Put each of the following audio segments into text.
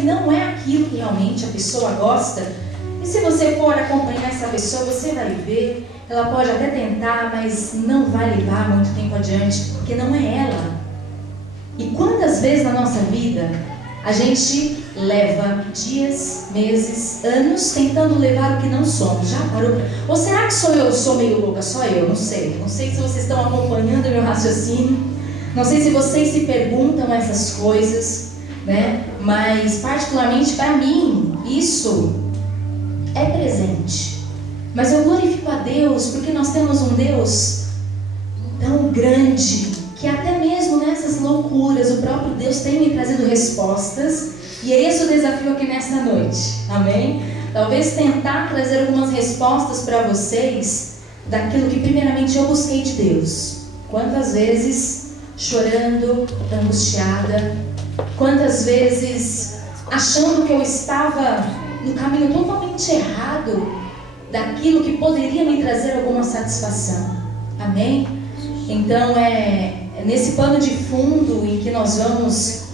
que não é aquilo que realmente a pessoa gosta. E se você for acompanhar essa pessoa, você vai ver, ela pode até tentar, mas não vai levar muito tempo adiante, porque não é ela. E quantas vezes na nossa vida a gente leva dias, meses, anos tentando levar o que não somos? Já parou? Ou será que eu sou meio louca? Só eu? Não sei. Não sei se vocês estão acompanhando o meu raciocínio. Não sei se vocês se perguntam essas coisas, né? Mas particularmente para mim, isso é presente. Mas eu glorifico a Deus porque nós temos um Deus tão grande que até mesmo nessas loucuras o próprio Deus tem me trazido respostas. E é esse o desafio aqui nesta noite, amém? Talvez tentar trazer algumas respostas para vocês daquilo que primeiramente eu busquei de Deus. Quantas vezes chorando, angustiada, quantas vezes achando que eu estava no caminho totalmente errado daquilo que poderia me trazer alguma satisfação, amém? Então é nesse pano de fundo em que nós vamos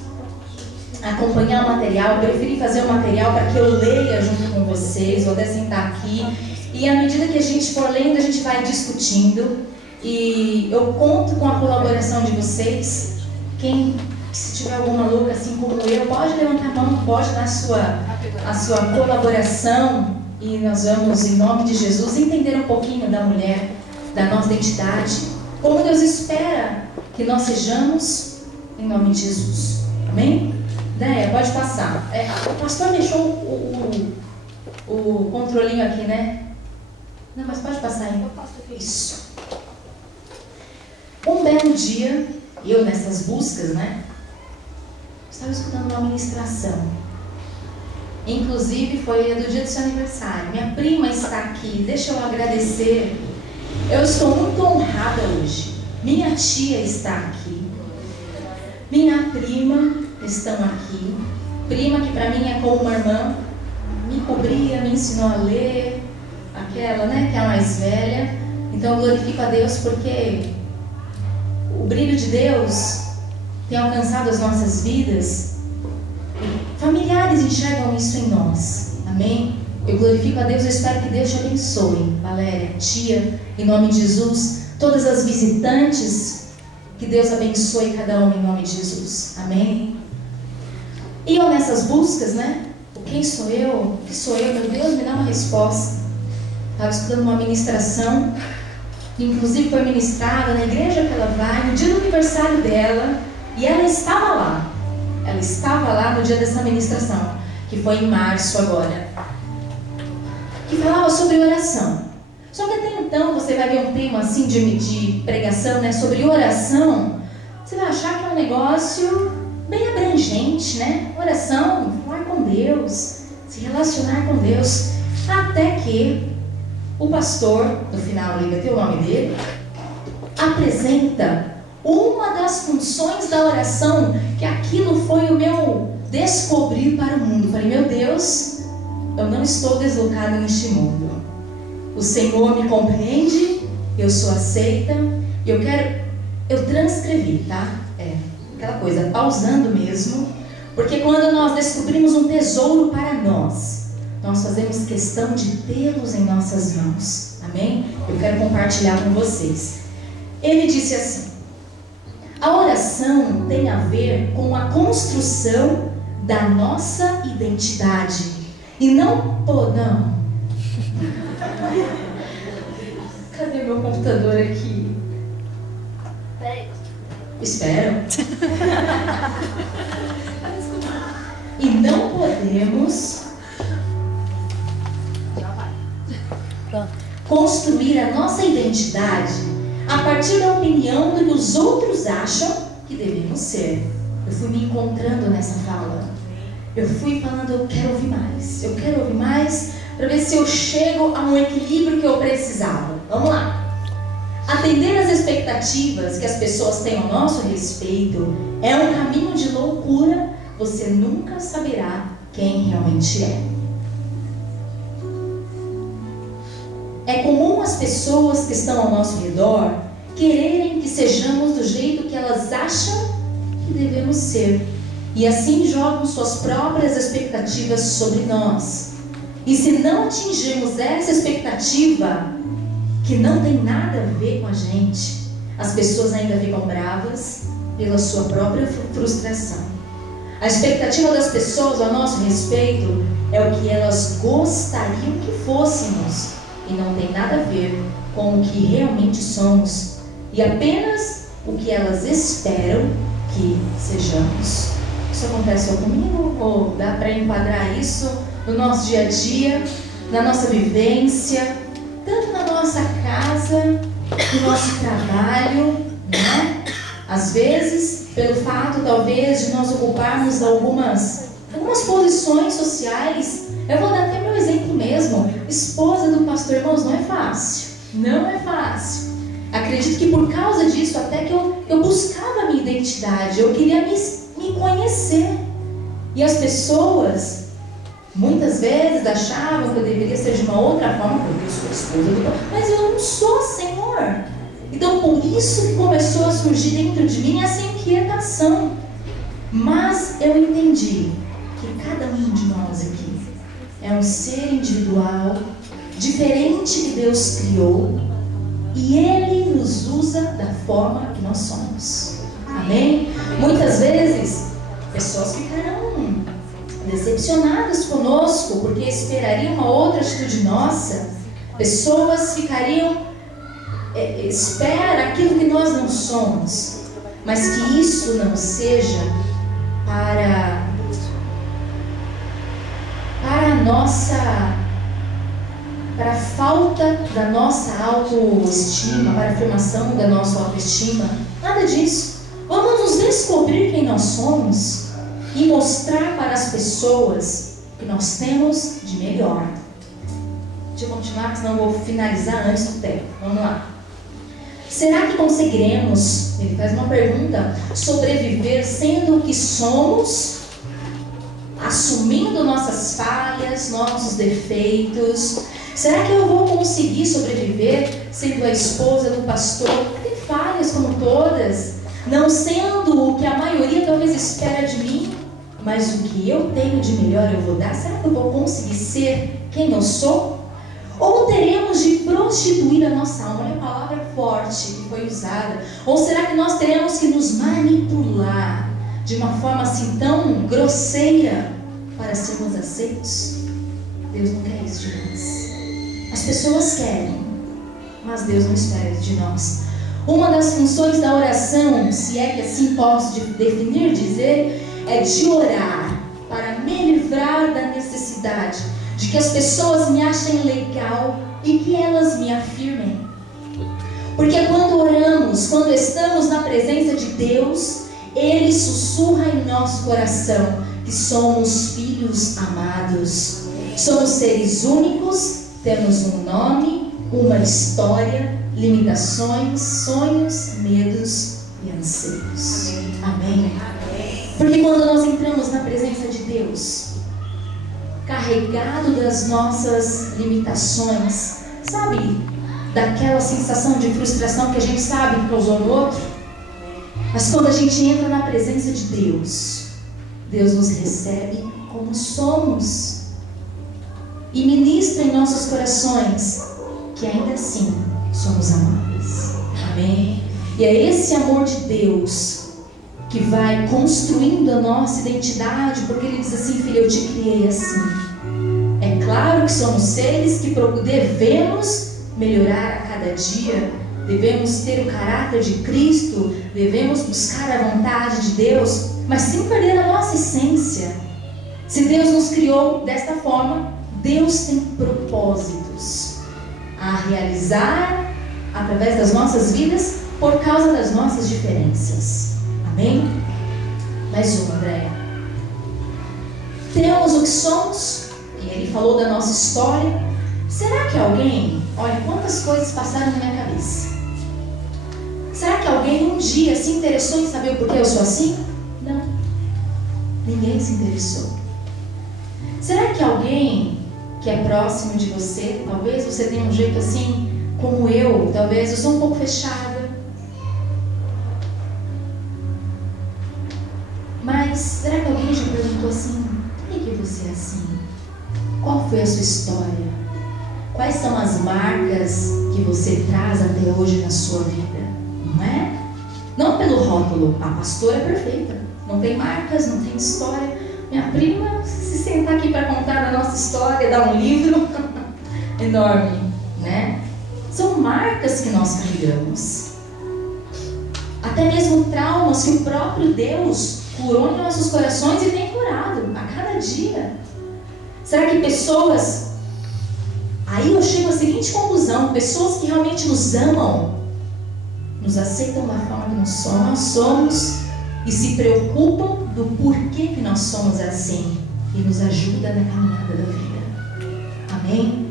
acompanhar o material. Eu preferi fazer o material para que eu leia junto com vocês, vou até sentar aqui, e à medida que a gente for lendo, a gente vai discutindo, e eu conto com a colaboração de vocês. Quem, se tiver alguma louca assim como eu, pode levantar a mão, pode dar a sua colaboração, e nós vamos, em nome de Jesus, entender um pouquinho da mulher, da nossa identidade, como Deus espera que nós sejamos, em nome de Jesus. Amém? Déia, pode passar. O pastor deixou o controlinho aqui, né? Não, mas pode passar aí. Eu passo aqui. Isso. Um belo dia, eu nessas buscas, né? Estava escutando uma ministração. Inclusive foi do dia do seu aniversário. Minha prima está aqui. Deixa eu agradecer. Eu estou muito honrada hoje. Minha tia está aqui. Minha prima estão aqui. Prima que para mim é como uma irmã. Me cobria, me ensinou a ler. Aquela, né, que é a mais velha. Então eu glorifico a Deus porque o brilho de Deus tem alcançado as nossas vidas. Familiares enxergam isso em nós. Amém? Eu glorifico a Deus, eu espero que Deus te abençoe, Valéria, tia, em nome de Jesus. Todas as visitantes, que Deus abençoe cada um em nome de Jesus. Amém? E eu nessas buscas, né? O quem sou eu? O que sou eu? Meu Deus, me dá uma resposta. Estava escutando uma ministração, inclusive foi ministrada na igreja que ela vai, no dia do aniversário dela, e ela estava lá. Ela estava lá no dia dessa ministração, que foi em março agora, que falava sobre oração. Só que até então você vai ver um tema assim de pregação, né, sobre oração. Você vai achar que é um negócio bem abrangente, né? Oração, falar com Deus, se relacionar com Deus. Até que o pastor, no final ele vai ter o nome dele, apresenta uma das funções da oração, que aquilo foi o meu descobrir para o mundo. Eu falei, meu Deus, eu não estou deslocada neste mundo. O Senhor me compreende, eu sou aceita, eu transcrevi, tá? Aquela coisa, pausando mesmo, porque quando nós descobrimos um tesouro para nós fazemos questão de tê-los em nossas mãos, amém? Eu quero compartilhar com vocês. Ele disse assim: a oração tem a ver com a construção da nossa identidade, e não. Cadê meu computador aqui? Peraí. Espero. E não podemos construir a nossa identidade a partir da opinião do que os outros acham que devemos ser. Eu fui me encontrando nessa fala. Eu fui falando, eu quero ouvir mais para ver se eu chego a um equilíbrio que eu precisava. Vamos lá. Atender às expectativas que as pessoas têm ao nosso respeito é um caminho de loucura. Você nunca saberá quem realmente é. É comum as pessoas que estão ao nosso redor quererem que sejamos do jeito que elas acham que devemos ser. e assim jogam suas próprias expectativas sobre nós. E se não atingirmos essa expectativa, que não tem nada a ver com a gente, as pessoas ainda ficam bravas pela sua própria frustração. A expectativa das pessoas ao nosso respeito é o que elas gostariam que fôssemos, e não tem nada a ver com o que realmente somos, e apenas o que elas esperam que sejamos. Isso acontece só comigo? Ou dá para enquadrar isso no nosso dia a dia, na nossa vivência, tanto na nossa casa, no nosso trabalho, né? Às vezes, pelo fato talvez de nós ocuparmos algumas posições sociais, eu vou dar até meu exemplo mesmo. Esposa do pastor, irmãos, não é fácil. Não é fácil. Acredito que por causa disso, até que eu buscava a minha identidade, eu queria me conhecer. E as pessoas, muitas vezes, achavam que eu deveria ser de uma outra forma, porque eu sou esposa do pastor, mas eu não sou, Senhor. Então, por isso que começou a surgir dentro de mim essa inquietação. Mas eu entendi que cada um de nós aqui é um ser individual, diferente que Deus criou, e Ele nos usa da forma que nós somos. Amém? Muitas vezes, pessoas ficarão decepcionadas conosco, porque esperariam uma outra atitude nossa. Pessoas ficariam espera aquilo que nós não somos, mas que isso não seja para a falta da nossa autoestima, para a afirmação da nossa autoestima. Nada disso. Vamos nos descobrir quem nós somos e mostrar para as pessoas o que nós temos de melhor. Deixa eu continuar, senão eu vou finalizar antes do tempo. Vamos lá. Será que conseguiremos, ele faz uma pergunta, sobreviver sendo o que somos, assumindo nossas falhas, nossos defeitos? Será que eu vou conseguir sobreviver sendo a esposa do pastor, que tem falhas como todas, não sendo o que a maioria talvez espera de mim, mas o que eu tenho de melhor eu vou dar? Será que eu vou conseguir ser quem eu sou? Ou teremos de prostituir a nossa alma? Olha a palavra forte que foi usada. Ou será que nós teremos que nos manipular de uma forma assim tão grosseira para sermos aceitos? Deus não quer isso de nós. As pessoas querem, mas Deus não espera isso de nós. Uma das funções da oração, se é que assim posso definir, dizer, é de orar para me livrar da necessidade de que as pessoas me achem legal e que elas me afirmem. Porque quando oramos, quando estamos na presença de Deus, Ele sussurra em nosso coração que somos filhos amados. Somos seres únicos, temos um nome, uma história, limitações, sonhos, medos e anseios. Amém? Porque quando nós entramos na presença de Deus, carregado das nossas limitações, sabe, daquela sensação de frustração que a gente sabe que causou no outro, mas quando a gente entra na presença de Deus, Deus nos recebe como somos e ministra em nossos corações que ainda assim somos amados. Amém? E é esse amor de Deus que vai construindo a nossa identidade, porque Ele diz assim: filho, eu te criei assim. É claro que somos seres que devemos melhorar a cada dia, devemos ter o caráter de Cristo, devemos buscar a vontade de Deus, mas sem perder a nossa essência. Se Deus nos criou desta forma, Deus tem propósitos a realizar através das nossas vidas por causa das nossas diferenças. Amém? Mais uma, Andréia. Temos o que somos, e ele falou da nossa história. Será que alguém, olha quantas coisas passaram na minha cabeça. Será que alguém um dia se interessou em saber o porquê eu sou assim? Não. Ninguém se interessou. Será que alguém que é próximo de você, talvez você tenha um jeito assim, como eu, talvez eu sou um pouco fechada, mas será que você é assim? Qual foi a sua história? Quais são as marcas que você traz até hoje na sua vida? Não é? Não pelo rótulo, a pastora é perfeita, não tem marcas, não tem história. Minha prima, se sentar aqui para contar a nossa história, dar um livro enorme, né? São marcas que nós carregamos. Até mesmo traumas que o próprio Deus curou em nossos corações e tem curado a cada dia. Será que pessoas... Aí eu chego à seguinte conclusão: pessoas que realmente nos amam, nos aceitam da forma que nós somos e se preocupam do porquê que nós somos assim e nos ajuda na caminhada da vida. Amém?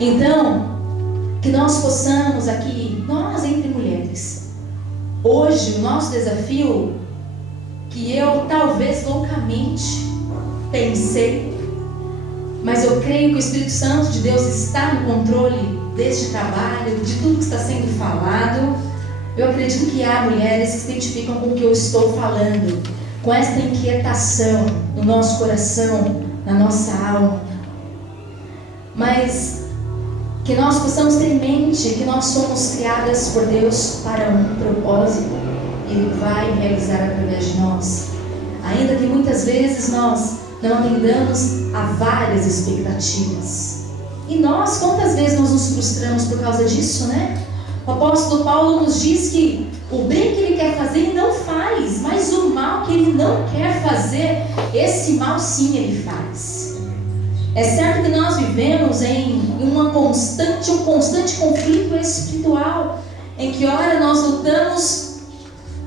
Então, que nós possamos aqui, nós entre mulheres, hoje o nosso desafio, que eu talvez loucamente pensei, mas eu creio que o Espírito Santo de Deus está no controle deste trabalho, de tudo que está sendo falado. Eu acredito que há mulheres que se identificam com o que eu estou falando, com esta inquietação no nosso coração, na nossa alma. Mas que nós possamos ter em mente que nós somos criadas por Deus para um propósito. Ele vai realizar através de nós. Ainda que muitas vezes nós não atendamos a várias expectativas. E nós, quantas vezes nós nos frustramos por causa disso, né? O apóstolo Paulo nos diz que o bem que ele quer fazer ele não faz, mas o mal que ele não quer fazer, esse mal sim ele faz. É certo que nós vivemos em um constante conflito espiritual, em que ora nós lutamos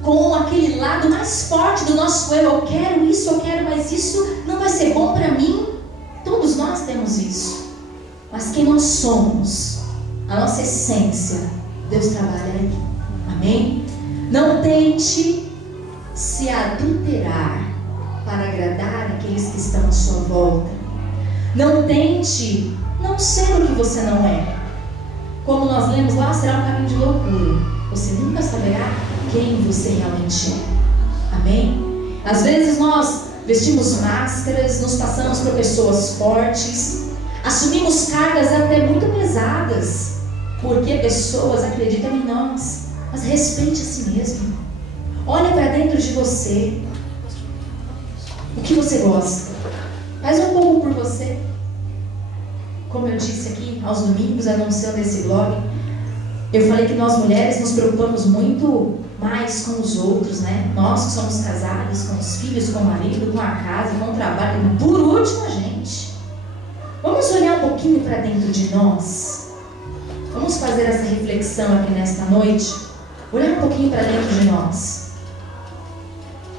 com aquele lado mais forte do nosso eu quero isso, eu quero, mas isso não vai ser bom para mim. Todos nós temos isso. Mas quem nós somos, a nossa essência, Deus trabalha aí. Amém? Não tente se adulterar para agradar aqueles que estão à sua volta. Não tente não ser o que você não é. Como nós lemos lá, será um caminho de loucura. Você nunca saberá quem você realmente é. Amém? Às vezes nós vestimos máscaras, nos passamos por pessoas fortes, assumimos cargas até muito pesadas, porque pessoas acreditam em nós. Mas respeite a si mesmo. Olhe para dentro de você. O que você gosta? Faz um pouco por você. Como eu disse aqui aos domingos, anunciando esse blog, eu falei que nós mulheres nos preocupamos muito mais com os outros, né? Nós que somos casadas, com os filhos, com o marido, com a casa, com o trabalho, e por último a gente. Vamos olhar um pouquinho para dentro de nós. Vamos fazer essa reflexão aqui nesta noite. Olhar um pouquinho para dentro de nós.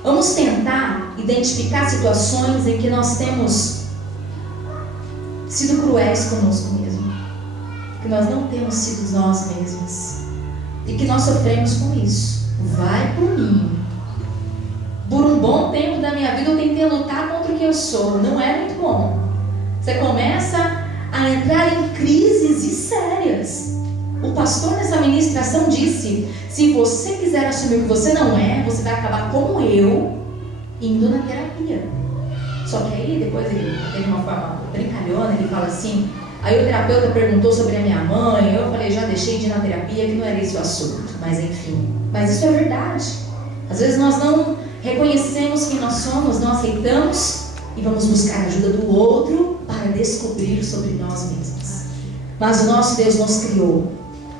Vamos tentar identificar situações em que nós temos sido cruéis conosco mesmo, que nós não temos sido nós mesmos e que nós sofremos com isso. Vai por mim. Por um bom tempo da minha vida eu tentei lutar contra o que eu sou. Não é muito bom. Você começa a entrar em crises e sérias. O pastor nessa ministração disse: se você quiser assumir o que você não é, você vai acabar como eu, indo na terapia. Só que aí depois ele teve uma forma brincalhona, ele fala assim: aí o terapeuta perguntou sobre a minha mãe, eu falei, já deixei de ir na terapia, que não era esse o assunto. Mas enfim, mas isso é verdade. Às vezes nós não reconhecemos quem nós somos, não aceitamos e vamos buscar a ajuda do outro para descobrir sobre nós mesmos. Mas o nosso Deus nos criou.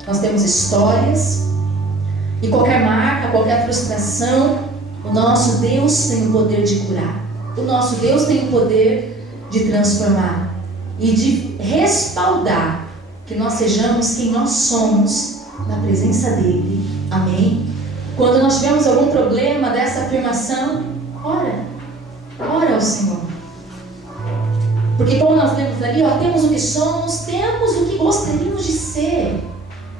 Nós temos histórias e qualquer marca, qualquer frustração, o nosso Deus tem o poder de curar. O nosso Deus tem o poder de transformar e de respaldar que nós sejamos quem nós somos na presença dEle. Amém? Quando nós tivermos algum problema dessa afirmação, ora ao Senhor. Porque como nós lemos ali, temos o que somos, temos o que gostaríamos de ser.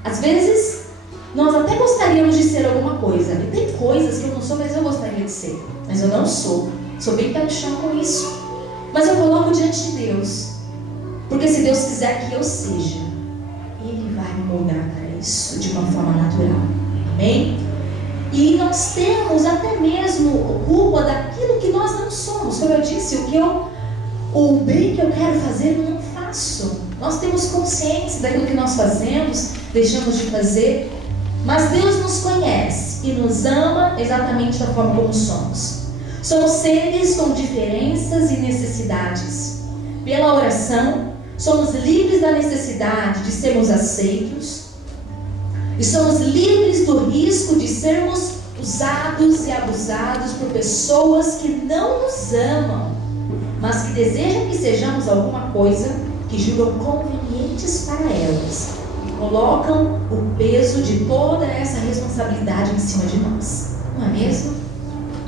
Às vezes, nós até gostaríamos de ser alguma coisa. E tem coisas que eu não sou, mas eu gostaria de ser. Mas eu não sou. Sou bem pé no chão com isso. Mas eu coloco diante de Deus. Porque se Deus quiser que eu seja, Ele vai me moldar para isso de uma forma natural. Amém? E nós temos até mesmo culpa daquilo que nós não somos. Como eu disse, o que eu o bem que eu quero fazer eu não faço. Nós temos consciência daquilo que nós fazemos, deixamos de fazer, mas Deus nos conhece e nos ama exatamente da forma como somos. Somos seres com diferenças e necessidades. Pela oração, somos livres da necessidade de sermos aceitos e somos livres do risco de sermos usados e abusados por pessoas que não nos amam, mas que desejam que sejamos alguma coisa que julgam convenientes para elas e colocam o peso de toda essa responsabilidade em cima de nós. Não é mesmo?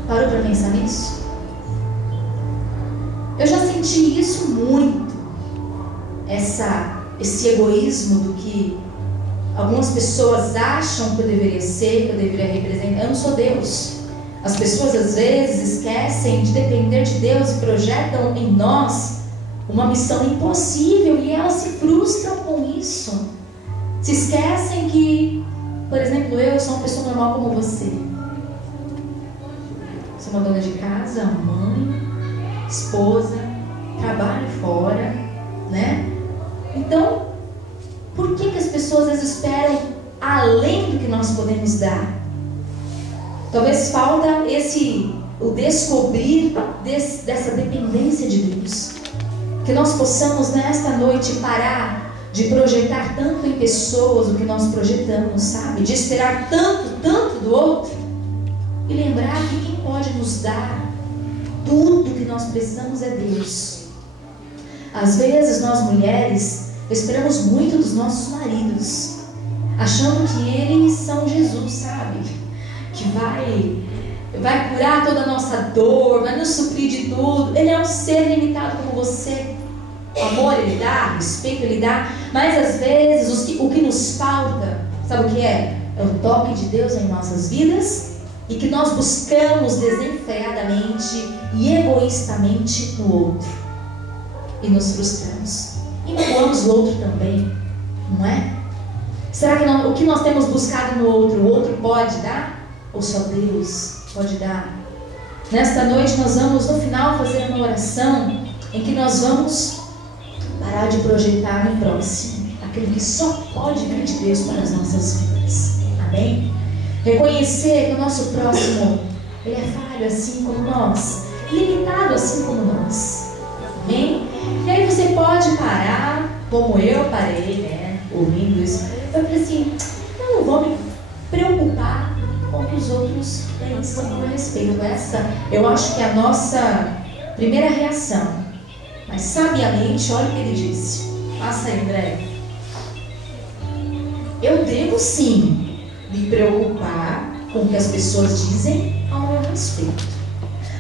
Parou para pensar nisso? Eu já senti isso muito, esse egoísmo do que algumas pessoas acham que eu deveria ser, que eu deveria representar. Eu não sou Deus. As pessoas às vezes esquecem de depender de Deus e projetam em nós uma missão impossível e elas se frustram com isso. Se esquecem que, por exemplo, eu sou uma pessoa normal como você. Sou uma dona de casa, mãe, esposa, trabalho fora, né? Então, por que as pessoas às vezes esperam além do que nós podemos dar? Talvez falta o descobrir dessa dependência de Deus. Que nós possamos nesta noite parar de projetar tanto em pessoas o que nós projetamos, sabe? De esperar tanto do outro. E lembrar que quem pode nos dar tudo que nós precisamos é Deus. Às vezes nós mulheres esperamos muito dos nossos maridos, achando que eles são Jesus, sabe? Que vai curar toda a nossa dor, vai nos suprir de tudo. Ele é um ser limitado como você. Amor Ele dá, respeito Ele dá, mas às vezes o que nos falta, sabe o que é? É o toque de Deus em nossas vidas e que nós buscamos desenfreadamente e egoístamente no outro. E nos frustramos. E magoamos o outro também, não é? Será que o que nós temos buscado no outro, o outro pode dar? Ou só Deus pode dar? Nesta noite nós vamos no final fazer uma oração em que nós vamos parar de projetar no próximo aquilo que só pode vir de Deus para as nossas vidas. Amém? Reconhecer que o nosso próximo ele é falho assim como nós, limitado assim como nós. Amém? E aí você pode parar, como eu parei, né? Ouvindo isso. Eu falei assim, eu não vou me preocupar com o que os outros pensam a meu respeito. Eu acho que é a nossa primeira reação. Mas sabiamente, olha o que ele disse. Passa aí, André. Eu devo sim me preocupar com o que as pessoas dizem ao meu respeito.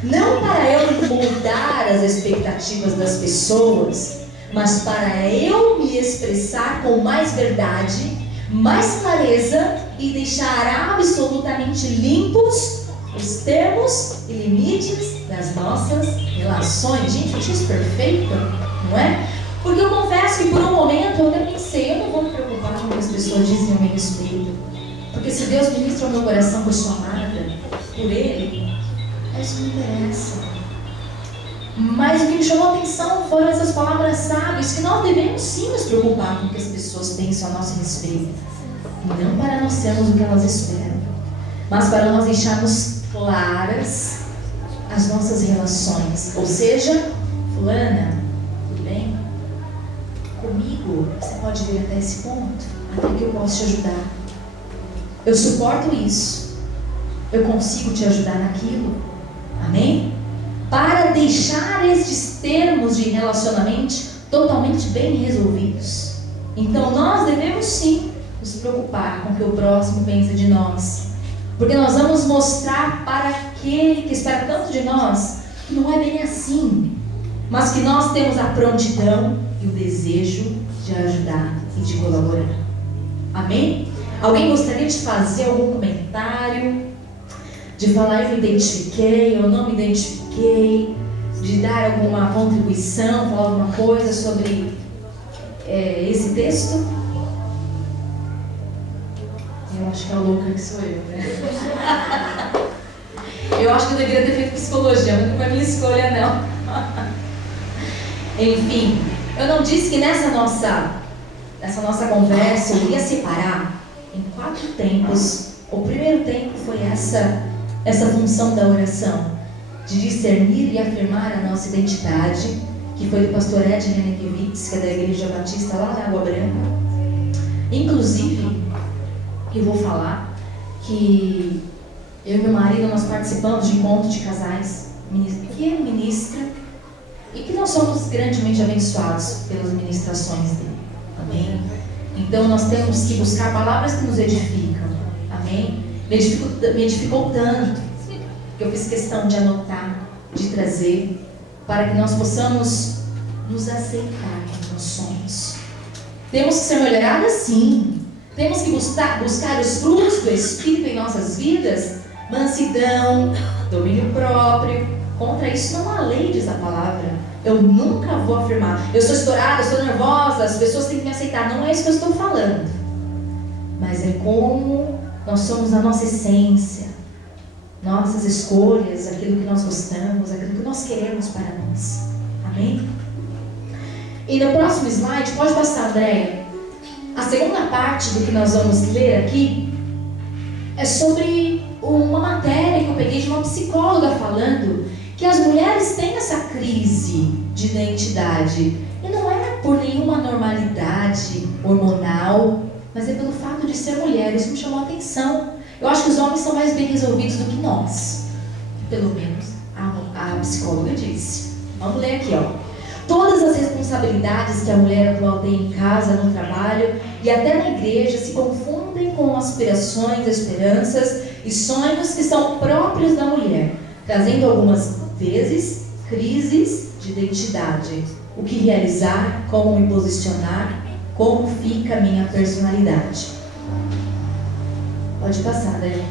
Não para eu mudar as expectativas das pessoas, mas para eu me expressar com mais verdade, mais clareza e deixar absolutamente limpos os termos e limites das nossas relações. Gente, eu achei isso perfeito, não é? Porque eu confesso que por um momento eu até pensei, eu não vou me preocupar com o que as pessoas dizem ao meu respeito. Porque se Deus ministra o meu coração por sua amada, por Ele, isso não interessa. Mas o que me chamou a atenção foram essas palavras sábias, que nós devemos sim nos preocupar com o que as pessoas pensam a nosso respeito. Não para nós sermos o que elas esperam, mas para nós deixarmos claras as nossas relações. Ou seja, fulana, tudo bem? Comigo, você pode vir até esse ponto, até que eu posso te ajudar. Eu suporto isso. Eu consigo te ajudar naquilo. Amém? Para deixar estes termos de relacionamento totalmente bem resolvidos. Então nós devemos sim nos preocupar com o que o próximo pensa de nós. Porque nós vamos mostrar para aquele que espera tanto de nós que não é bem assim, mas que nós temos a prontidão e o desejo de ajudar e de colaborar. Amém? Alguém gostaria de fazer algum comentário? De falar, eu me identifiquei, eu não me identifiquei, de dar alguma contribuição, falar alguma coisa sobre esse texto? Eu acho que a louca que sou eu, né? Eu acho que eu deveria ter feito psicologia, mas não foi minha escolha, não. Enfim, eu não disse que nessa nossa conversa eu ia separar em 4 tempos. O primeiro tempo foi essa função da oração, de discernir e afirmar a nossa identidade, que foi do pastor Ed Renekiewicz, que é da Igreja Batista lá na Água Branca. Inclusive, eu vou falar que eu e meu marido, nós participamos de encontro de casais, que ele ministra, e que nós somos grandemente abençoados pelas ministrações dele. Amém? Então nós temos que buscar palavras que nos edificam. Amém? Me edificou tanto que eu fiz questão de anotar, de trazer, para que nós possamos nos aceitar como nós somos. Temos que ser melhoradas? Sim. Temos que buscar os frutos do Espírito em nossas vidas? Mansidão, domínio próprio. Contra isso não há lei, diz a palavra. Eu nunca vou afirmar, eu sou estourada, eu estou nervosa, as pessoas têm que me aceitar. Não é isso que eu estou falando. Mas é como nós somos a nossa essência, nossas escolhas, aquilo que nós gostamos, aquilo que nós queremos para nós. Amém? E no próximo slide, pode passar, Andréia. A segunda parte do que nós vamos ler aqui é sobre uma matéria que eu peguei de uma psicóloga falando que as mulheres têm essa crise de identidade. E não é por nenhuma normalidade hormonal, mas é pelo fato de ser mulher. Isso me chamou a atenção. Eu acho que os homens são mais bem resolvidos do que nós. Pelo menos a psicóloga disse. Vamos ler aqui, ó. Todas as responsabilidades que a mulher atual tem em casa, no trabalho e até na igreja se confundem com aspirações, esperanças e sonhos que são próprios da mulher, trazendo algumas vezes crises de identidade. O que realizar, como me posicionar, como fica a minha personalidade. Pode passar, né?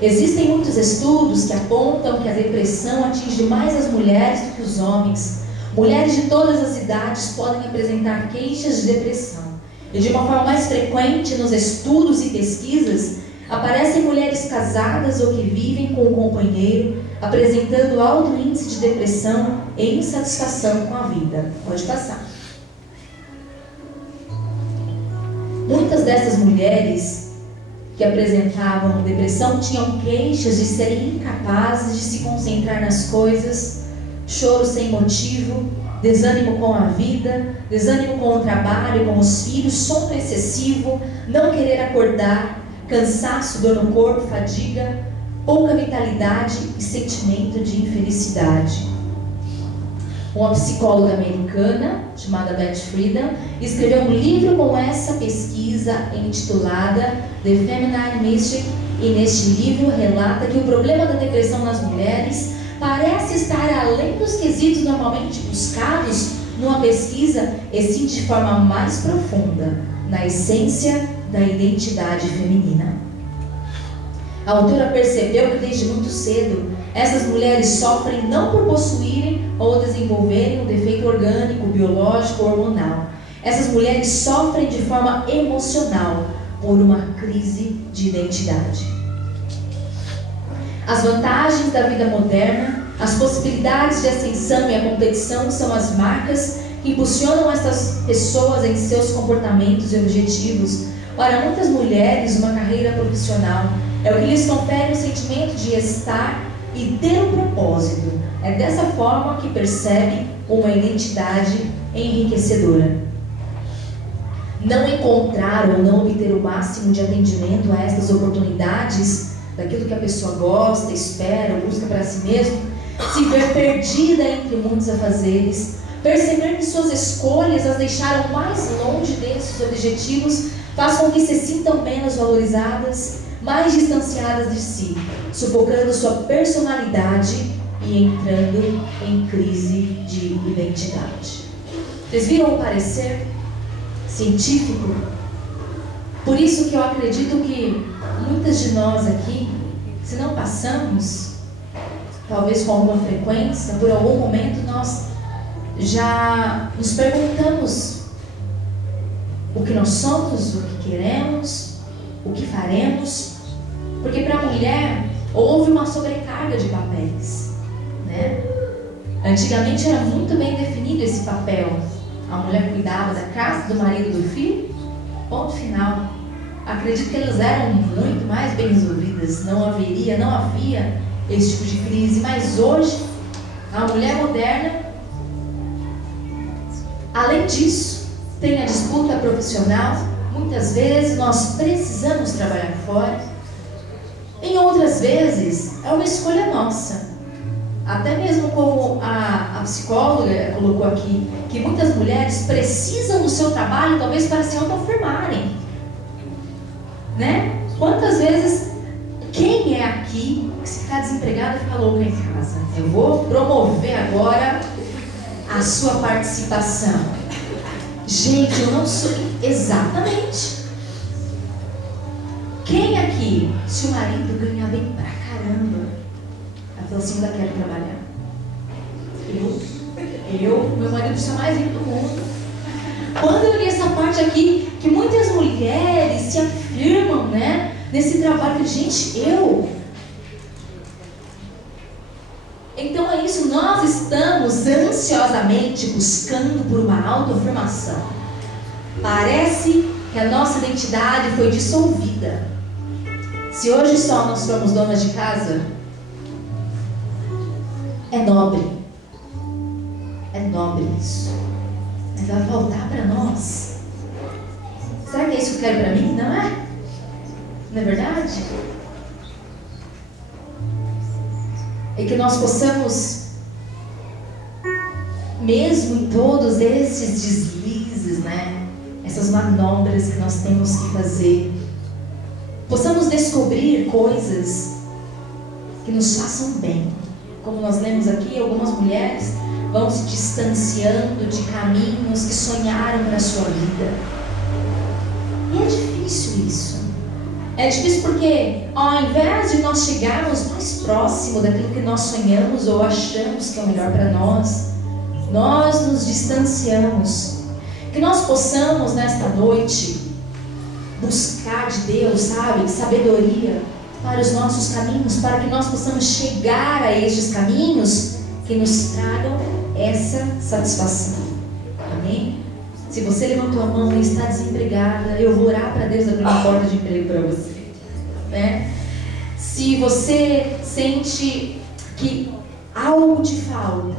Existem muitos estudos que apontam que a depressão atinge mais as mulheres do que os homens. Mulheres de todas as idades podem apresentar queixas de depressão. E de uma forma mais frequente nos estudos e pesquisas, aparecem mulheres casadas ou que vivem com um companheiro, apresentando alto índice de depressão e insatisfação com a vida. Pode passar. Muitas dessas mulheres que apresentavam depressão tinham queixas de serem incapazes de se concentrar nas coisas, choro sem motivo, desânimo com a vida, desânimo com o trabalho, com os filhos, sono excessivo, não querer acordar, cansaço, dor no corpo, fadiga, pouca vitalidade e sentimento de infelicidade. Uma psicóloga americana, chamada Beth Friedan, escreveu um livro com essa pesquisa intitulada The Feminine Mystic, e neste livro relata que o problema da depressão nas mulheres parece estar além dos quesitos normalmente buscados numa pesquisa, e sim de forma mais profunda, na essência da identidade feminina. A autora percebeu que desde muito cedo essas mulheres sofrem não por possuírem ou desenvolverem um defeito orgânico, biológico ou hormonal. Essas mulheres sofrem de forma emocional por uma crise de identidade. As vantagens da vida moderna, as possibilidades de ascensão e a competição são as marcas que impulsionam essas pessoas em seus comportamentos e objetivos. Para muitas mulheres, uma carreira profissional é o que lhes confere o sentimento de estar e ter um propósito. É dessa forma que percebe uma identidade enriquecedora. Não encontrar ou não obter o máximo de atendimento a estas oportunidades, daquilo que a pessoa gosta, espera, busca para si mesmo, se ver perdida entre muitos afazeres, perceber que suas escolhas as deixaram mais longe desses objetivos, faz com que se sintam menos valorizadas, mais distanciadas de si, sufocando sua personalidade e entrando em crise de identidade. Vocês viram o parecer científico? Por isso que eu acredito que muitas de nós aqui, se não passamos, talvez com alguma frequência, por algum momento nós já nos perguntamos o que nós somos, o que queremos, o que faremos, porque para a mulher houve uma sobrecarga de papéis, né? Antigamente era muito bem definido esse papel. A mulher cuidava da casa, do marido e do filho, ponto final. Acredito que elas eram muito mais bem resolvidas, não havia esse tipo de crise. Mas hoje, a mulher moderna, além disso, tem a disputa profissional. Muitas vezes nós precisamos trabalhar fora. Em outras vezes, é uma escolha nossa. Até mesmo como a psicóloga colocou aqui, que muitas mulheres precisam do seu trabalho talvez para se autoafirmarem, né? Quantas vezes, quem é aqui que se ficar desempregado fica louca em casa? Eu vou promover agora a sua participação. Gente, eu não sou... Exatamente. Quem aqui, se o marido ganhar bem pra caramba, ela falou assim, ainda quero trabalhar. Meu marido precisa mais rico do mundo. Quando eu li essa parte aqui, que muitas mulheres se afirmam, né, nesse trabalho, gente, Então é isso, nós estamos ansiosamente buscando por uma autoafirmação. Parece que a nossa identidade foi dissolvida. Se hoje só nós somos donas de casa, é nobre isso, mas vai voltar para nós. Será que é isso que eu quero para mim? Não é? Não é verdade? E que nós possamos, mesmo em todos esses deslizes, né, essas manobras que nós temos que fazer, possamos descobrir coisas que nos façam bem. Como nós lemos aqui, algumas mulheres vão se distanciando de caminhos que sonharam para a sua vida. E é difícil isso. É difícil porque, ao invés de nós chegarmos mais próximo daquilo que nós sonhamos ou achamos que é o melhor para nós, nós nos distanciamos. Que nós possamos, nesta noite, buscar de Deus, sabe, sabedoria para os nossos caminhos, para que nós possamos chegar a estes caminhos que nos tragam essa satisfação. Amém? Se você levantou a mão e está desempregada, eu vou orar para Deus abrir uma porta de emprego para você, né? Se você sente que algo te falta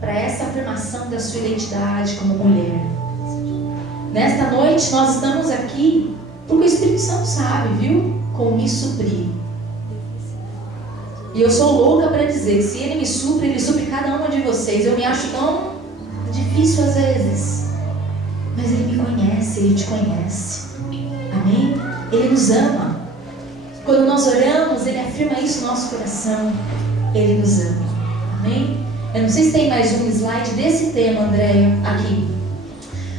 para essa afirmação da sua identidade como mulher, nesta noite nós estamos aqui porque o Espírito Santo sabe, viu, como me suprir. E eu sou louca para dizer que se Ele me supre, Ele supre cada uma de vocês. Eu me acho tão difícil às vezes, mas Ele me conhece, Ele te conhece. Amém? Ele nos ama. Quando nós oramos, Ele afirma isso no nosso coração. Ele nos ama. Amém? Eu não sei se tem mais um slide desse tema, Andréia, aqui.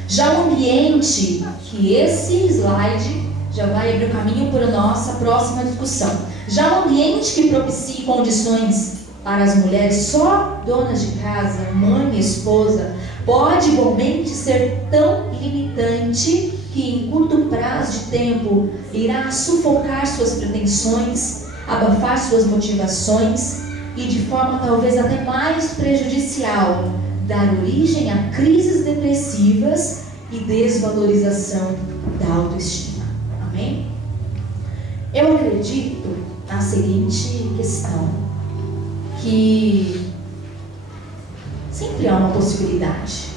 Já o ambiente, que esse slide já vai abrir o caminho para a nossa próxima discussão. Já o ambiente que propicie condições para as mulheres só donas de casa, mãe e esposa, pode igualmente ser tão limitante que em curto prazo de tempo irá sufocar suas pretensões, abafar suas motivações e de forma talvez até mais prejudicial dar origem a crises depressivas e desvalorização da autoestima. Amém? Eu acredito na seguinte questão, que sempre há uma possibilidade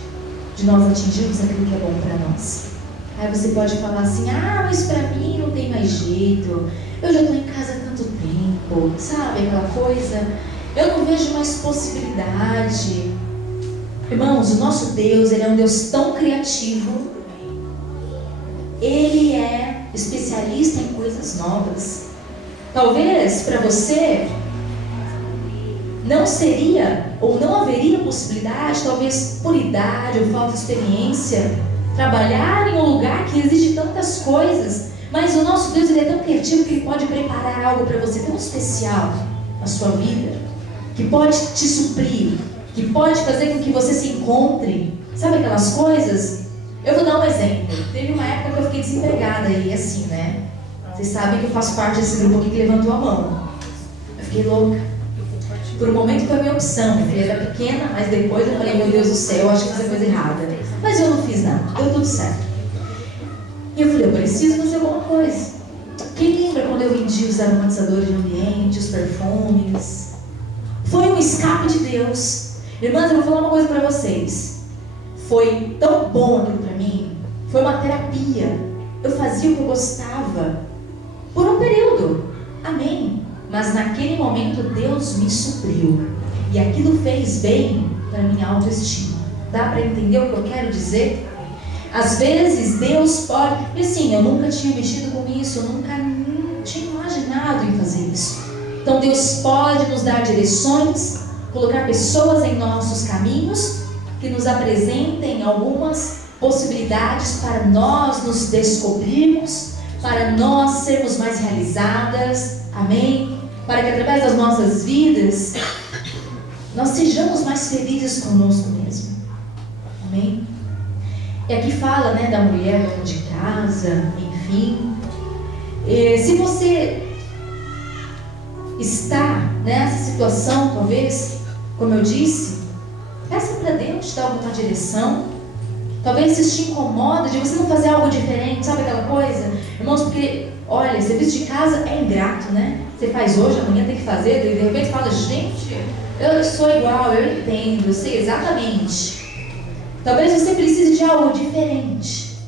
de nós atingirmos aquilo que é bom para nós. Aí você pode falar assim, mas para mim não tem mais jeito, eu já estou em casa há tanto tempo, sabe aquela coisa, eu não vejo mais possibilidade. Irmãos, o nosso Deus, Ele é um Deus tão criativo, Ele é especialista em coisas novas. Talvez para você não seria ou não haveria possibilidade, talvez por idade ou falta de experiência, trabalhar em um lugar que exige tantas coisas, mas o nosso Deus, Ele é tão criativo que Ele pode preparar algo para você tão especial na sua vida, que pode te suprir, que pode fazer com que você se encontre. Sabe aquelas coisas? Eu vou dar um exemplo. Teve uma época que eu fiquei desempregada e assim, né? Vocês sabem que eu faço parte desse grupo aqui que levantou a mão. Eu fiquei louca. Por um momento foi a minha opção. Minha filha era pequena, mas depois eu falei, meu Deus do céu, eu acho que fiz a coisa errada. Mas eu não fiz nada, deu tudo certo. E eu falei, eu preciso fazer alguma coisa. Quem lembra quando eu vendi os aromatizadores de ambiente, os perfumes? Foi um escape de Deus. Irmãs, eu vou falar uma coisa para vocês. Foi tão bom aquilo para mim. Foi uma terapia. Eu fazia o que eu gostava. Por um período. Amém. Mas naquele momento Deus me supriu. E aquilo fez bem para minha autoestima. Dá para entender o que eu quero dizer? Às vezes Deus pode... E assim, eu nunca tinha mexido com isso. Eu nunca tinha imaginado em fazer isso. Então Deus pode nos dar direções, colocar pessoas em nossos caminhos que nos apresentem algumas possibilidades para nós nos descobrirmos, para nós sermos mais realizadas, amém? Para que através das nossas vidas nós sejamos mais felizes conosco mesmo, amém? E aqui fala, né, da mulher dona de casa, enfim. Se você está nessa situação, talvez, como eu disse, peça para Deus te dar alguma direção. Talvez isso te incomoda de você não fazer algo diferente, sabe aquela coisa? Irmãos, porque, olha, serviço de casa é ingrato, né? Você faz hoje, amanhã tem que fazer, e de repente fala, gente, eu sou igual, eu entendo, eu sei exatamente. Talvez você precise de algo diferente.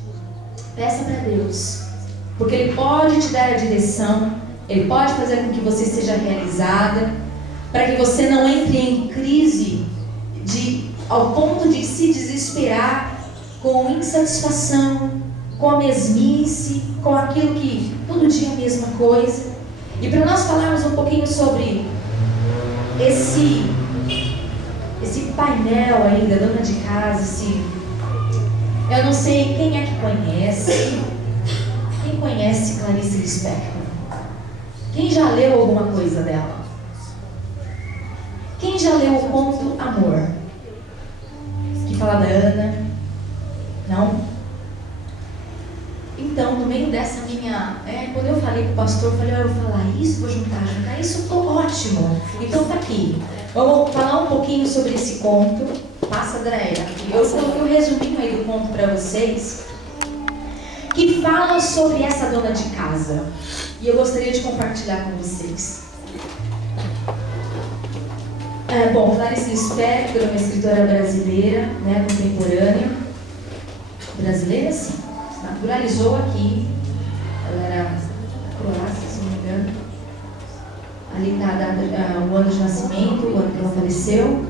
Peça para Deus, porque Ele pode te dar a direção, Ele pode fazer com que você seja realizada, para que você não entre em crise ao ponto de se desesperar com insatisfação, com a mesmice, com aquilo que todo dia é a mesma coisa. E para nós falarmos um pouquinho sobre esse painel aí da dona de casa, eu não sei quem é que conhece. Quem conhece Clarice Lispector? Quem já leu alguma coisa dela? Quem já leu o conto Amor? Que fala da Ana? Não? Então, no meio dessa minha... quando eu falei com o pastor, eu falei, eu vou falar isso, vou juntar isso, tô ótimo. Então tá aqui. Vamos falar um pouquinho sobre esse conto. Passa, Andréia. Eu coloquei um resuminho aí do conto para vocês, que fala sobre essa dona de casa. E eu gostaria de compartilhar com vocês. Bom, Clarice Lispector é uma escritora brasileira, né, contemporânea. Brasileira, sim. Se naturalizou aqui. Ela era croácia, se não me engano. Ali está o ano de nascimento, o ano que ela faleceu.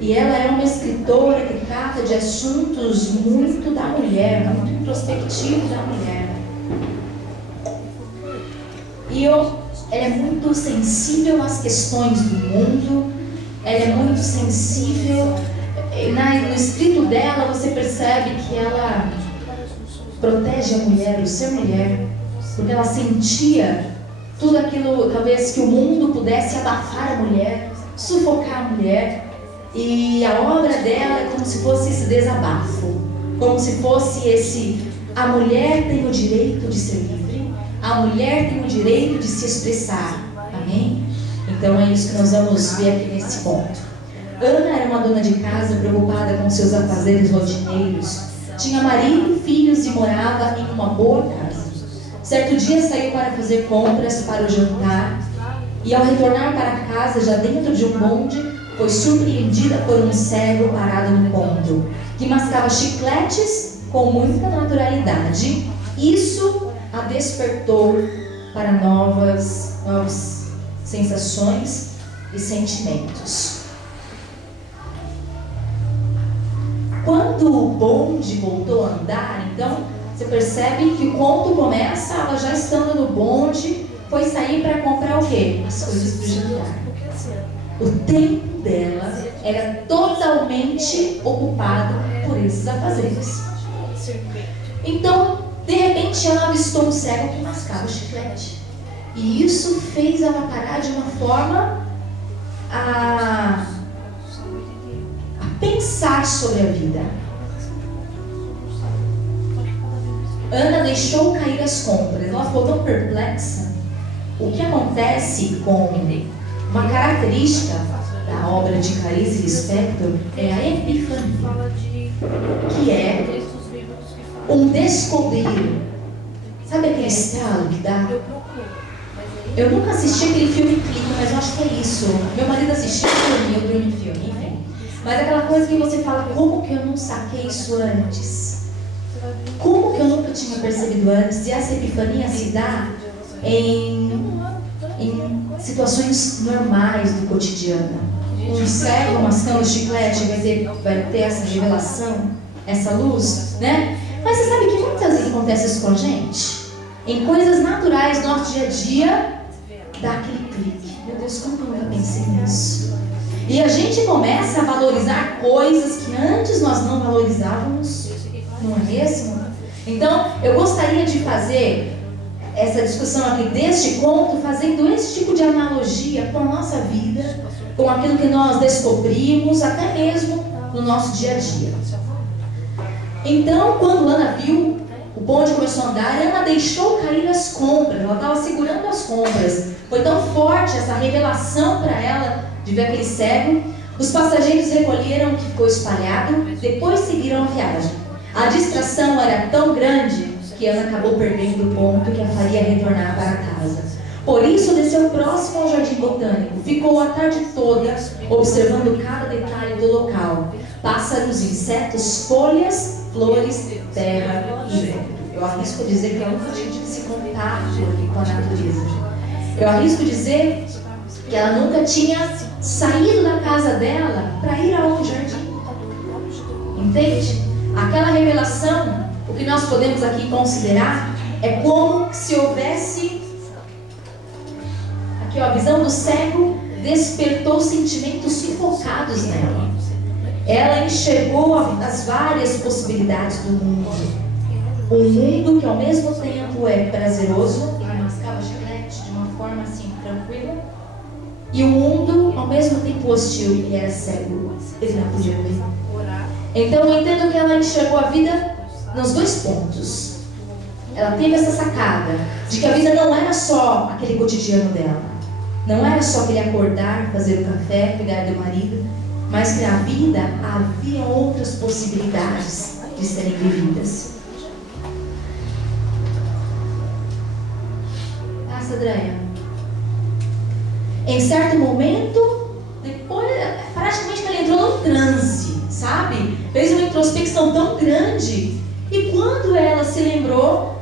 E ela é uma escritora que trata de assuntos muito da mulher, muito introspectivos da mulher. E ela é muito sensível às questões do mundo, ela é muito sensível. No escrito dela você percebe que ela protege a mulher, o ser mulher, porque ela sentia tudo aquilo, talvez, que o mundo pudesse abafar a mulher, sufocar a mulher. E a obra dela é como se fosse esse desabafo, como se fosse a mulher tem o direito de ser livre, a mulher tem o direito de se expressar, amém? Então é isso que nós vamos ver aqui nesse ponto. Ana era uma dona de casa preocupada com seus afazeres rotineiros, tinha marido, filhos e morava em uma boa casa. Certo dia saiu para fazer compras para o jantar e ao retornar para casa, já dentro de um bonde, foi surpreendida por um cego parado no ponto, que mascava chicletes com muita naturalidade. Isso a despertou para novas sensações e sentimentos. Quando o bonde voltou a andar, então, você percebe que o conto começa, ela já estando no bonde, foi sair para comprar o quê? As coisas para o jantar. O tempo dela era totalmente ocupado por esses afazeres. Então, de repente, ela avistou um cego que mascava o chiclete. E isso fez ela parar de uma forma a pensar sobre a vida. Ana deixou cair as compras. Ela ficou tão perplexa. O que acontece com uma característica da obra de Clarice Lispector é a Epifania, que é um descobrir. Sabe aquele estalo que dá? Eu nunca assisti aquele filme Clique, mas eu acho que é isso. Meu marido assistiu e eu dormi no filme, enfim. Mas aquela coisa que você fala, como que eu não saquei isso antes? Como que eu nunca tinha percebido antes? E essa epifania se dá em situações normais do cotidiano. Um cego mascando chiclete vai ter essa revelação, essa luz, né? Mas você sabe que muitas vezes acontece isso com a gente? Em coisas naturais do nosso dia a dia, dá aquele clique. Meu Deus, como eu nunca pensei nisso? E a gente começa a valorizar coisas que antes nós não valorizávamos, não é mesmo? Então, eu gostaria de fazer essa discussão aqui deste conto, fazendo esse tipo de analogia com a nossa vida, com aquilo que nós descobrimos, até mesmo no nosso dia a dia. Então, quando Ana viu, o bonde começou a andar, Ana deixou cair as compras, ela estava segurando as compras. Foi tão forte essa revelação para ela de ver aquele cego. Os passageiros recolheram o que ficou espalhado, depois seguiram a viagem. A distração era tão grande que Ana acabou perdendo o ponto que a faria retornar para casa. Por isso desceu próximo ao jardim botânico, ficou a tarde toda observando cada detalhe do local: pássaros, insetos, folhas, flores, terra e vento. Eu arrisco dizer que ela nunca tinha tido esse contato aqui com a natureza. Eu arrisco dizer que ela nunca tinha saído da casa dela para ir ao jardim. Entende? Aquela revelação, o que nós podemos aqui considerar é como se houvesse... Aqui, ó, a visão do cego despertou sentimentos sufocados nela. Ela enxergou as várias possibilidades do mundo. Um mundo que ao mesmo tempo é prazeroso, ele mascava chiclete de uma forma assim tranquila, e um mundo ao mesmo tempo hostil, ele era cego, ele não podia ver. Então eu entendo que ela enxergou a vida nos dois pontos. Ela teve essa sacada de que a vida não era só aquele cotidiano dela, não era só aquele acordar, fazer o café, cuidar do marido, mas que na vida havia outras possibilidades de serem vividas. Andréia, em certo momento, depois, praticamente ela entrou no transe, sabe? Fez uma introspecção tão grande, e quando ela se lembrou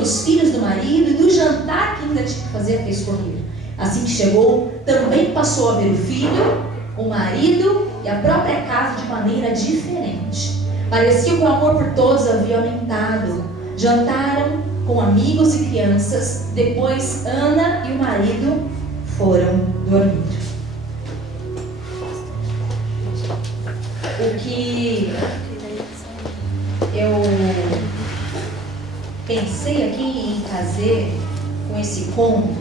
dos filhos, do marido e do jantar que ainda tinha que fazer, fez correr. Assim que chegou, também passou a ver o filho, o marido e a própria casa de maneira diferente. Parecia que o amor por todos havia aumentado. Jantaram com amigos e crianças. Depois Ana e o marido foram dormir. O que eu pensei aqui em fazer com esse conto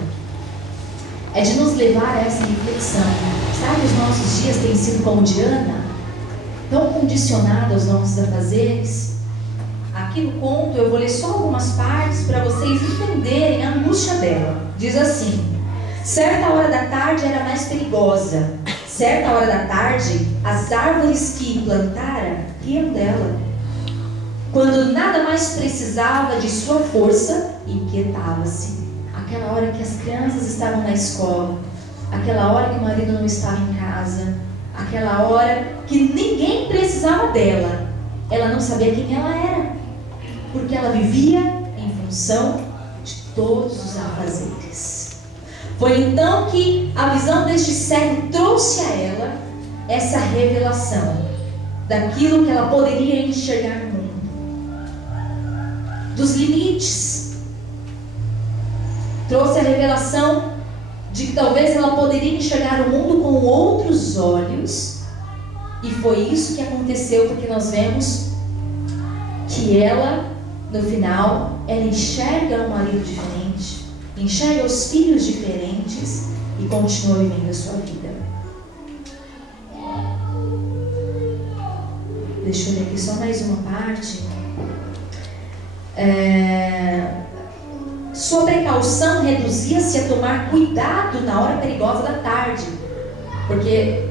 é de nos levar a essa reflexão. Sabe, os nossos dias têm sido como de Ana, tão condicionados aos nossos afazeres. Aqui no conto eu vou ler só algumas partes para vocês entenderem a angústia dela. Diz assim: certa hora da tarde era mais perigosa. Certa hora da tarde, as árvores que plantara riam dela. Quando nada mais precisava de sua força, inquietava-se. Aquela hora que as crianças estavam na escola, aquela hora que o marido não estava em casa, aquela hora que ninguém precisava dela, ela não sabia quem ela era, porque ela vivia em função de todos os afazeres. Foi então que a visão deste cego trouxe a ela essa revelação daquilo que ela poderia enxergar no mundo, dos limites. Trouxe a revelação de que talvez ela poderia enxergar o mundo com outros olhos, e foi isso que aconteceu, porque nós vemos que ela, no final, ela enxerga um marido diferente, enxerga os filhos diferentes e continua vivendo a sua vida. Deixa eu ler aqui só mais uma parte. Sua precaução reduzia-se a tomar cuidado na hora perigosa da tarde, porque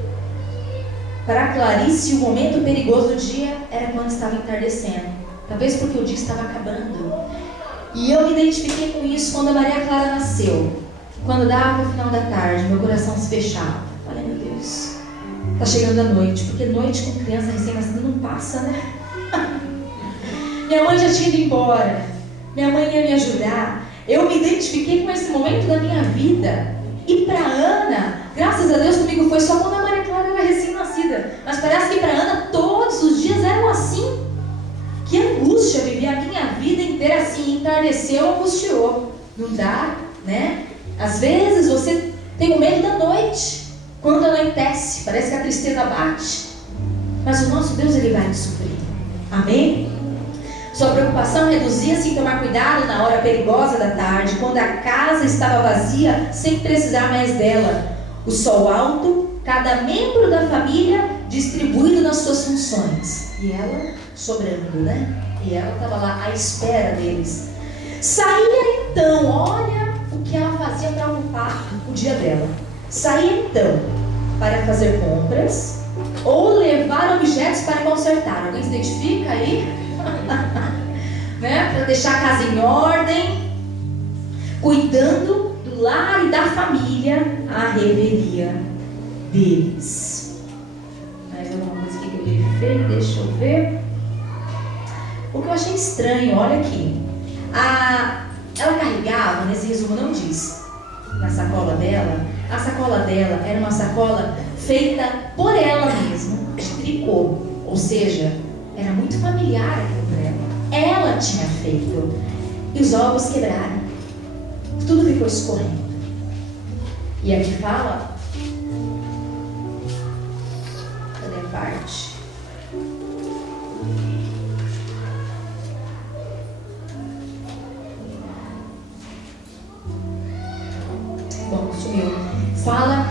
Para Clarice, o momento perigoso do dia era quando estava entardecendo. Talvez porque o dia estava acabando. E eu me identifiquei com isso quando a Maria Clara nasceu. Quando dava o final da tarde, meu coração se fechava. Falei, meu Deus, está chegando a noite. Porque noite com criança recém-nascida não passa, né? Minha mãe já tinha ido embora. Minha mãe ia me ajudar. Eu me identifiquei com esse momento da minha vida. E para Ana, graças a Deus comigo foi só quando a Maria Clara era recém-nascida. Mas parece que para Ana todos os dias eram assim. Que angústia viver a minha vida inteira assim, entardeceu, angustiou. Não dá, né? Às vezes você tem o medo da noite, quando anoitece, parece que a tristeza bate. Mas o nosso Deus, Ele vai nos suprir. Amém? Sua preocupação reduzia-se em tomar cuidado na hora perigosa da tarde, quando a casa estava vazia, sem precisar mais dela. O sol alto, cada membro da família distribuído nas suas funções. E ela sobrando, né? E ela estava lá à espera deles. Saía então, olha o que ela fazia para ocupar o dia dela. Saía então para fazer compras ou levar objetos para consertar. Alguém se identifica aí? Né? Para deixar a casa em ordem, cuidando do lar e da família, a revelia deles. Mais alguma coisa que eu verifiquei? Deixa eu ver. O que eu achei estranho, olha aqui. Ela carregava, nesse resumo não diz, na sacola dela. A sacola dela era uma sacola feita por ela mesma, de tricô. Ou seja, era muito familiar aquilo para ela. Ela tinha feito. E os ovos quebraram. Tudo ficou escorrendo. E aqui fala. Cadê a parte? Bom, sumiu. Fala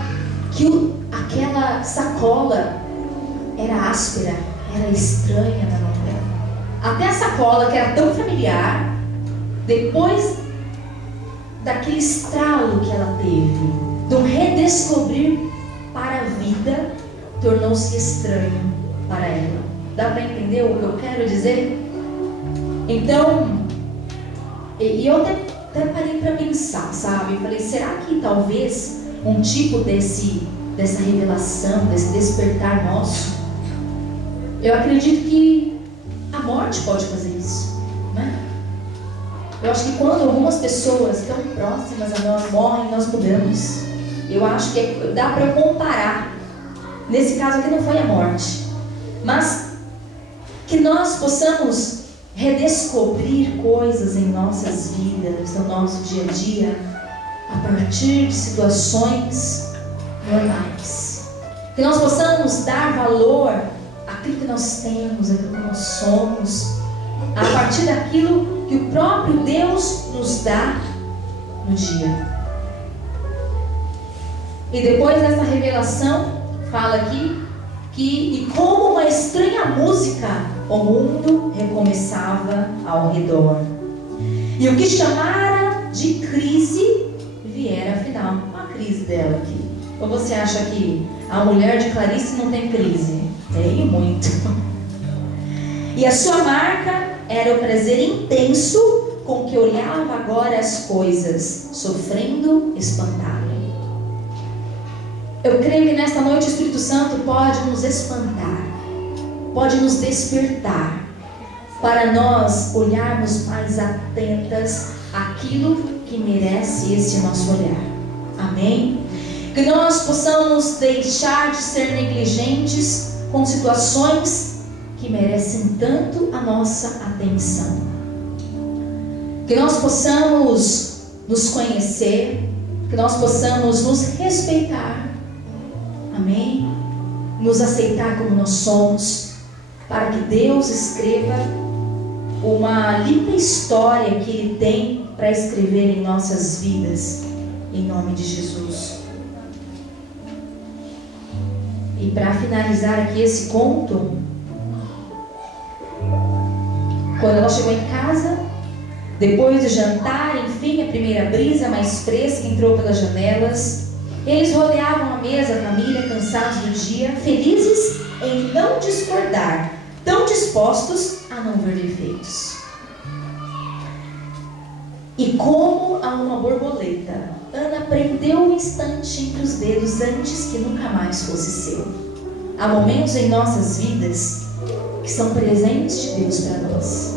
que aquela sacola era áspera, era estranha na mão dela. Até a sacola, que era tão familiar, depois daquele estralo que ela teve, de um redescobrir para a vida, tornou-se estranho para ela. Dá para entender o que eu quero dizer? Então, e eu até parei para pensar, sabe? Eu falei, será que talvez um tipo dessa revelação, desse despertar nosso, eu acredito que a morte pode fazer isso, né? Eu acho que quando algumas pessoas tão próximas a nós morrem, nós mudamos. Eu acho que dá para comparar. Nesse caso aqui não foi a morte, mas que nós possamos redescobrir coisas em nossas vidas, no nosso dia a dia, a partir de situações normais. Que nós possamos dar valor àquilo que nós temos, àquilo que nós somos, a partir daquilo que o próprio Deus nos dá no dia. E depois dessa revelação, fala aqui que, e como uma estranha música, o mundo recomeçava ao redor. E o que chamara de crise viera afinal. Uma crise dela aqui. Ou você acha que a mulher de Clarice não tem crise? Tem muito. E a sua marca era o prazer intenso com que olhava agora as coisas, sofrendo, espantado. Eu creio que nesta noite o Espírito Santo pode nos espantar, pode nos despertar, para nós olharmos mais atentas àquilo que merece esse nosso olhar. Amém? Que nós possamos deixar de ser negligentes com situações que merecem tanto a nossa atenção. Que nós possamos nos conhecer, que nós possamos nos respeitar. Amém? Nos aceitar como nós somos, para que Deus escreva uma linda história que Ele tem para escrever em nossas vidas, em nome de Jesus. E para finalizar aqui esse conto, quando ela chegou em casa, depois de jantar, enfim, a primeira brisa mais fresca entrou pelas janelas. Eles rodeavam a mesa, a família, cansados do dia, felizes em não discordar, tão dispostos a não ver defeitos. E como a uma borboleta, Ana prendeu um instante entre os dedos antes que nunca mais fosse seu. Há momentos em nossas vidas que são presentes de Deus para nós.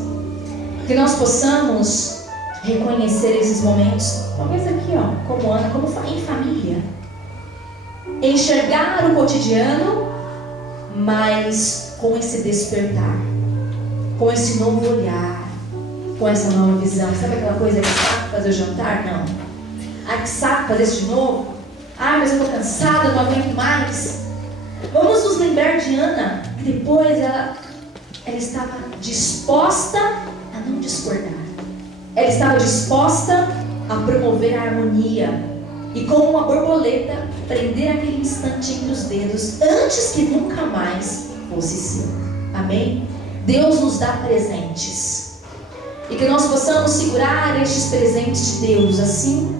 Que nós possamos reconhecer esses momentos, talvez aqui, como Ana, como em família. Enxergar o cotidiano, mas com esse despertar, com esse novo olhar, com essa nova visão. Sabe aquela coisa que sabe fazer o jantar? Não. Ah, que saco fazer isso de novo? Ah, mas eu estou cansada, não aguento mais. Vamos nos lembrar de Ana, que depois ela estava disposta a não discordar. Ela estava disposta a promover a harmonia e, como uma borboleta, prender aquele instante entre os dedos antes que nunca mais fosse seu. Amém? Deus nos dá presentes e que nós possamos segurar estes presentes de Deus, assim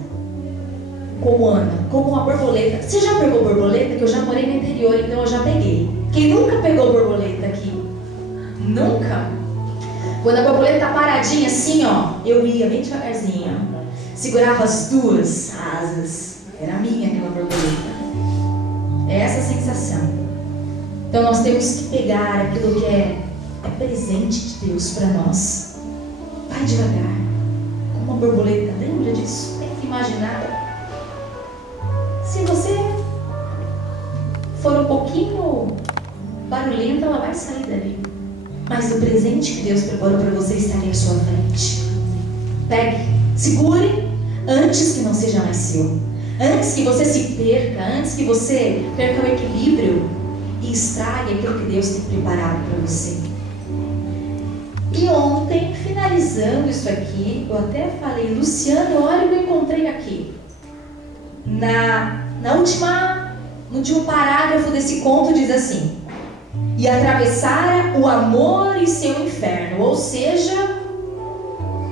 como Ana, como uma borboleta. Você já pegou borboleta? Que eu já morei no interior, então eu já peguei. Quem nunca pegou borboleta aqui? Nunca? Quando a borboleta está paradinha assim, eu ia bem devagarzinho, segurava as duas asas. Era minha aquela borboleta. É essa a sensação. Então nós temos que pegar aquilo que é presente de Deus para nós. Vai devagar, como uma borboleta. Lembra disso? Tenta imaginar. Se você for um pouquinho barulhenta, ela vai sair dali. Mas o presente que Deus preparou para você está ali à sua frente. Pegue, segure, antes que não seja mais seu. Antes que você se perca, antes que você perca o equilíbrio e estrague aquilo que Deus tem preparado para você. E ontem, finalizando isso aqui, eu até falei, Luciano, olha o que eu encontrei aqui. No último parágrafo desse conto diz assim: e atravessara o amor e seu inferno. Ou seja,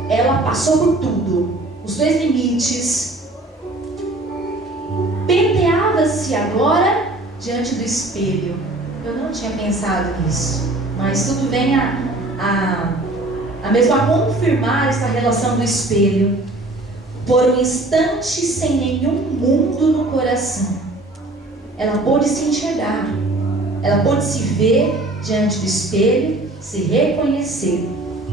ela passou por tudo, os dois limites. Penteava-se agora diante do espelho. Eu não tinha pensado nisso, mas tudo vem a mesmo a confirmar essa relação do espelho. Por um instante, sem nenhum mundo no coração, ela pôde se enxergar, ela pôde se ver diante do espelho, se reconhecer,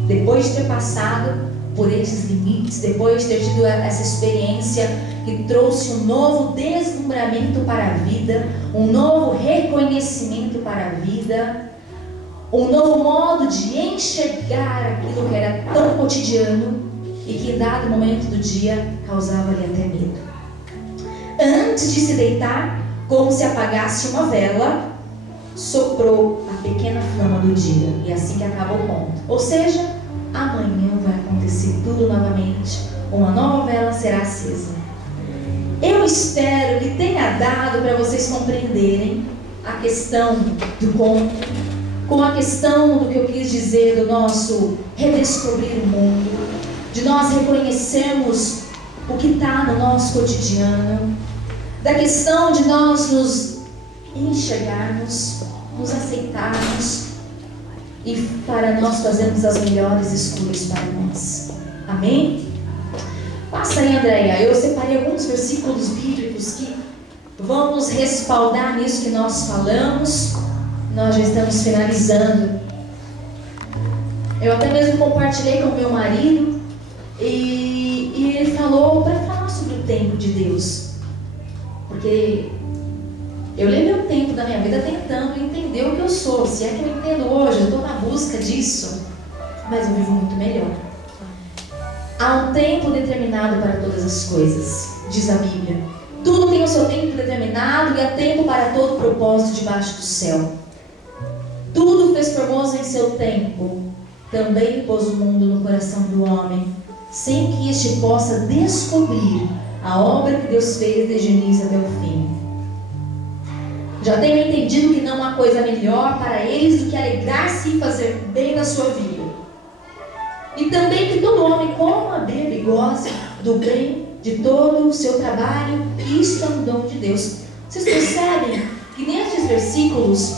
depois de ter passado por esses limites, depois de ter tido essa experiência que trouxe um novo deslumbramento para a vida, um novo reconhecimento para a vida, um novo modo de enxergar aquilo que era tão cotidiano e que em dado momento do dia causava-lhe até medo. Antes de se deitar, como se apagasse uma vela, soprou a pequena flama do dia. E é assim que acaba o conto. Ou seja, amanhã vai acontecer tudo novamente. Uma nova vela será acesa. Eu espero que tenha dado para vocês compreenderem a questão do conto, com a questão do que eu quis dizer do nosso redescobrir o mundo, de nós reconhecermos o que está no nosso cotidiano, da questão de nós nos enxergarmos, nos aceitarmos e para nós fazermos as melhores escolhas para nós. Amém? Passa aí, Andréia. Eu separei alguns versículos bíblicos que vão nos respaldar nisso que nós falamos. Nós já estamos finalizando. Eu até mesmo compartilhei com o meu marido e ele falou para falar sobre o tempo de Deus. Porque eu levei um tempo da minha vida tentando entender o que eu sou. Se é que eu entendo hoje, eu estou na busca disso. Mas eu vivo muito melhor. Há um tempo determinado para todas as coisas, diz a Bíblia. Tudo tem o seu tempo determinado e há tempo para todo propósito debaixo do céu. Tudo fez formoso em seu tempo. Também pôs o mundo no coração do homem, sem que este possa descobrir a obra que Deus fez desde o início até o fim. Já tenho entendido que não há coisa melhor para eles do que alegrar-se e fazer bem na sua vida. E também que todo homem coma, beba e goze do bem de todo o seu trabalho. Isto é um dom de Deus. Vocês percebem que nestes versículos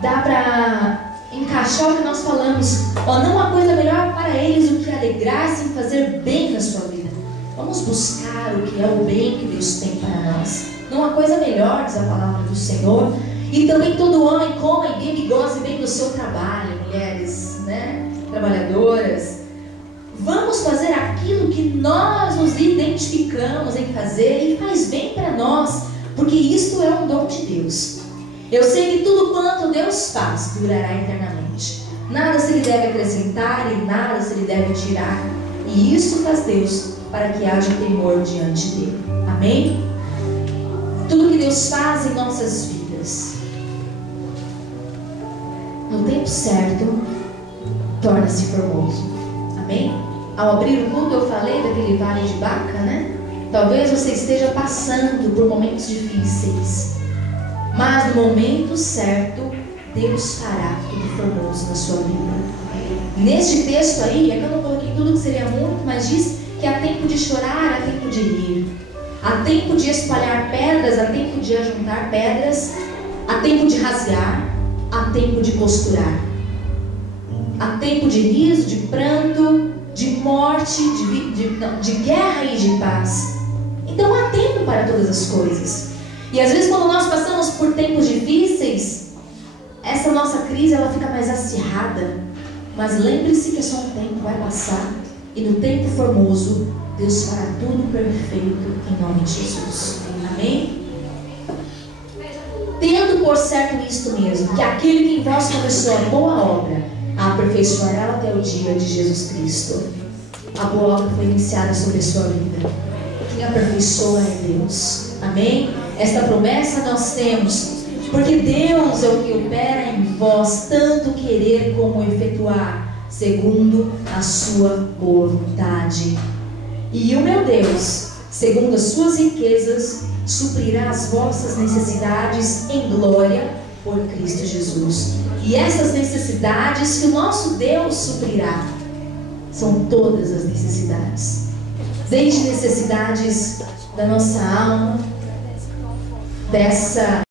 dá para encaixar o que nós falamos. Ó, não há coisa melhor para eles do que alegrar-se em fazer bem na sua vida. Vamos buscar o que é o bem que Deus tem para nós. Não há coisa melhor, diz a palavra do Senhor. E também todo homem coma e beba e goze bem do seu trabalho, mulheres, né? Trabalhadoras. Vamos fazer aquilo que nós nos identificamos em fazer e faz bem para nós, porque isto é um dom de Deus. Eu sei que tudo quanto Deus faz durará eternamente. Nada se lhe deve acrescentar e nada se lhe deve tirar. E isso faz Deus para que haja temor diante dele. Amém? Tudo que Deus faz em nossas vidas, no tempo certo, torna-se formoso. Amém? Ao abrir o culto eu falei daquele vale de Baca, né? Talvez você esteja passando por momentos difíceis, mas no momento certo Deus fará tudo formoso na sua vida. Neste texto aí, é que eu não coloquei tudo que seria muito, mas diz que há tempo de chorar, há tempo de rir, há tempo de espalhar pedras, há tempo de ajuntar pedras, há tempo de rasgar, há tempo de costurar, há tempo de riso, de pranto, de morte, de guerra e de paz. Então há tempo para todas as coisas. E às vezes quando nós passamos por tempos difíceis, essa nossa crise ela fica mais acirrada. Mas lembre-se que é só um tempo, vai passar. E no tempo formoso, Deus fará tudo perfeito em nome de Jesus. Amém? Tendo por certo isto mesmo, que aquele que em vós começou a boa obra, a aperfeiçoará até o dia de Jesus Cristo. A boa obra foi iniciada sobre a sua vida. Quem aperfeiçoa é Deus. Amém? Esta promessa nós temos, porque Deus é o que opera em vós, tanto querer como efetuar, segundo a sua boa vontade. E o meu Deus, segundo as suas riquezas, suprirá as vossas necessidades em glória por Cristo Jesus. E essas necessidades que o nosso Deus suprirá são todas as necessidades, desde necessidades da nossa alma, dessa